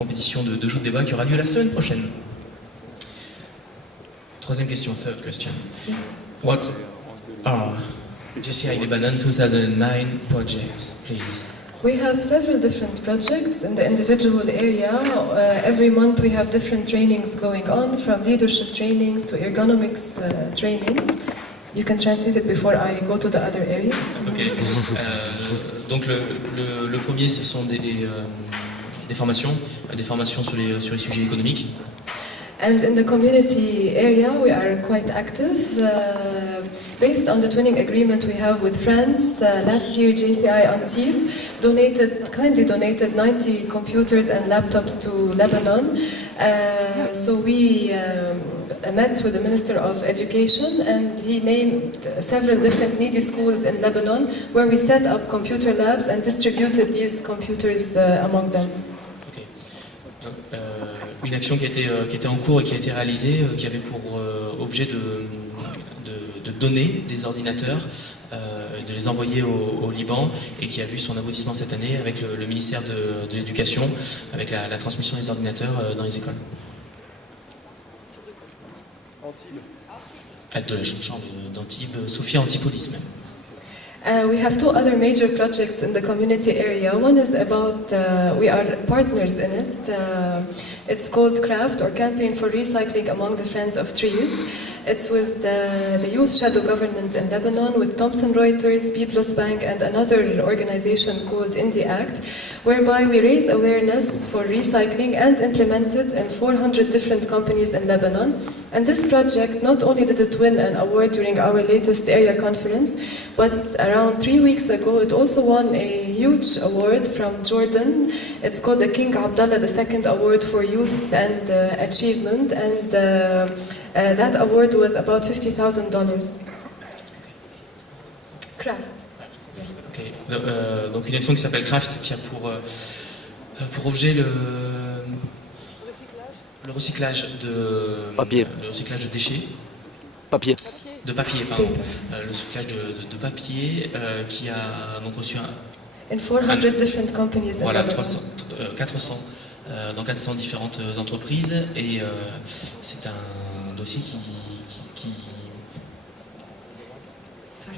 compétition de jeux de débat qui aura lieu la semaine prochaine. Troisième question, third question. What are JCI Lebanon 2009 projects, please? We have several different projects in the individual area. Every month we have different trainings going on, from leadership trainings to ergonomics trainings. You can translate it before I go to the other area. Ok. Donc le premier, ce sont des formations sur les sujets économiques. And in the community area we are quite active. Based on the twinning agreement we have with France, last year JCI Antibes kindly donated 90 computers and laptops to Lebanon. So we met with the Minister of Education and he named several different needy schools in Lebanon where we set up computer labs and distributed these computers among them. Okay. Donc, une action qui était en cours et qui a été réalisée, qui avait pour objet de donner des ordinateurs, de les envoyer au Liban, et qui a vu son aboutissement cette année avec le ministère de l'Éducation, avec la transmission des ordinateurs dans les écoles. De la chambre d'Antibes, Sophia Antipolis même. We have two other major projects in the community area. One is about, we are partners in it. It's called CRAFT, or Campaign for Recycling Among the Friends of Trees. It's with the Youth Shadow Government in Lebanon, with Thomson Reuters, Biblos Bank, and another organization called Indie Act, whereby we raise awareness for recycling and implement it in 400 different companies in Lebanon. And this project not only did it win an award during our latest area conference, but around 3 weeks ago it also won a huge award from Jordan. It's called the King Abdullah II Award for Youth and Achievement, and that award was about $50,000. Craft. Yes. Okay. Donc une action qui s'appelle CRAFT, qui a pour objet le recyclage de papier. Le recyclage de déchets. Papier. De papier, pardon. Le recyclage de papier qui a donc reçu In 400 different companies. Voilà, 400 dans 400 différentes entreprises, et c'est un dossier qui Sorry.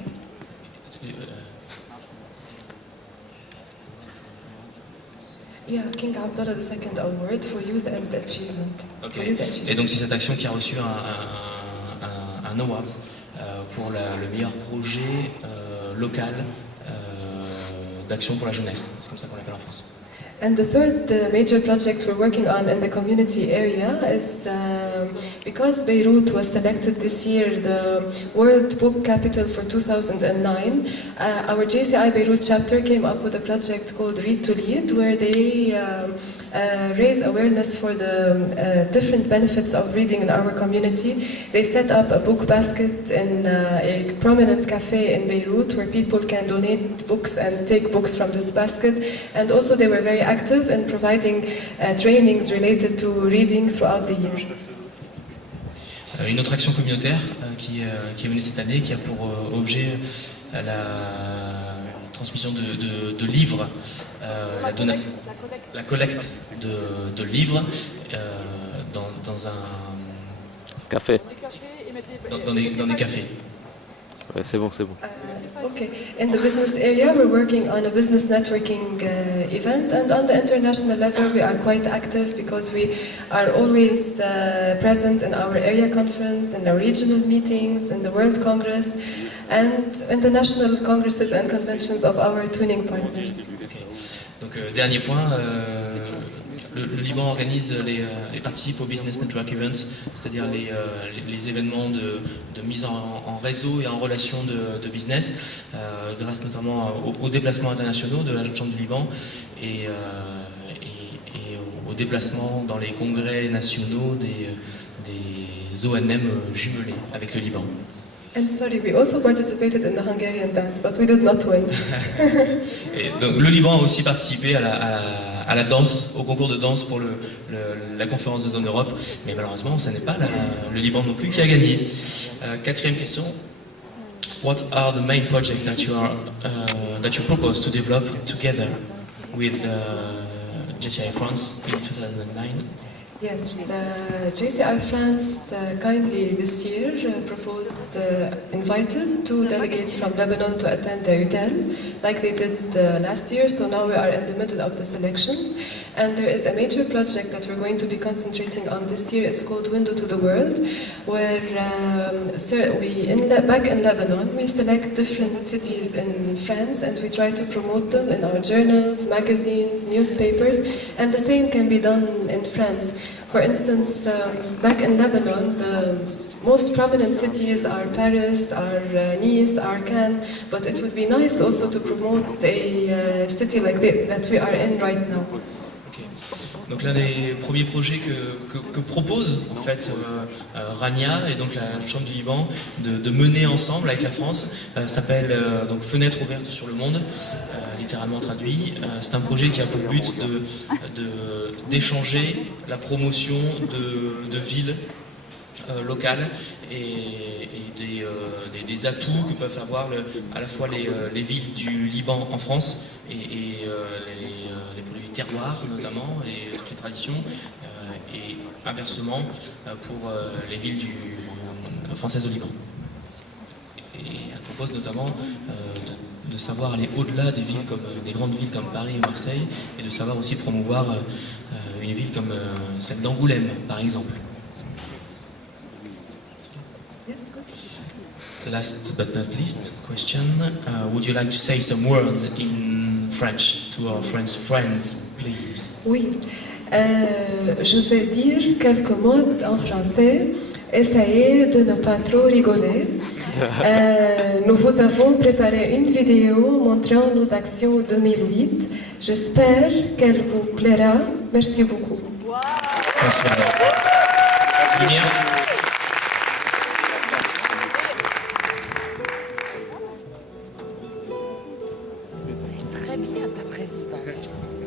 Yeah, King Abdullah II Award for Youth and Achievement. Okay. Et donc c'est cette action qui a reçu un award pour le meilleur projet local d'action pour la jeunesse. C'est comme ça qu'on l'appelle en France. And the third major project we're working on in the community area is because Beirut was selected this year the World Book Capital for 2009, our JCI Beirut chapter came up with a project called Read to Lead, where they raise awareness for the different benefits of reading in our community. They set up a book basket in a prominent cafe in Beirut where people can donate books and take books from this basket, and also they were very active in providing trainings related to reading throughout the year. Une autre action communautaire qui est menée cette année, qui a pour objet la transmission de livres, la collecte de livres dans un café. Dans des cafés. Ouais, c'est bon. Okay. In the business area, we're working on a business networking event, and on the international level, we are quite active because we are always present in our area conference, in the regional meetings, in the World Congress, and in the national congresses and conventions of our twinning partners. Okay. Donc dernier point, le Liban organise et participe aux Business Network Events, c'est-à-dire les événements de mise en réseau et en relation de business, grâce notamment aux déplacements internationaux de la Chambre du Liban et aux déplacements dans les congrès nationaux des ONM jumelés avec le Liban. And sorry, we also participated in the Hungarian dance, but we did not win. Et donc le Liban a aussi participé à la danse, au concours de danse pour la conférence de zone Europe, mais malheureusement ce n'est pas le Liban non plus qui a gagné. Quatrième question. What are the main projects that you propose to develop together with JCI France in 2009. Yes, JCI France kindly this year invited 2 delegates from Lebanon to attend the UTEL, like they did last year. So now we are in the middle of the selections, and there is a major project that we're going to be concentrating on this year. It's called Window to the World, where back in Lebanon we select different cities in France and we try to promote them in our journals, magazines, newspapers, and the same can be done in France. For instance, back in Lebanon, the most prominent cities are Paris, are Nice, are Cannes, but it would be nice also to promote a city like that we are in right now. Okay. Donc l'un des premiers projets que propose en fait Rania et donc la Chambre du Liban de mener ensemble avec la France s'appelle donc Fenêtre ouverte sur le monde, littéralement traduit. C'est un projet qui a pour but d'échanger la promotion de villes locales et des atouts que peuvent avoir à la fois les villes du Liban en France et les produits terroirs notamment et toutes les traditions et inversement pour les villes françaises au Liban. Et elle propose notamment de savoir aller au-delà des grandes villes comme Paris et Marseille et de savoir aussi promouvoir une ville comme celle d'Angoulême par exemple. Last but not least question, would you like to say some words in French to our French friends, please? Oui, je vais dire quelques mots en français. Essayez de ne pas trop rigoler. Nous vous avons préparé une vidéo montrant nos actions 2008. J'espère qu'elle vous plaira. Merci beaucoup. Merci, madame. Lumière. Très bien, ta présidente.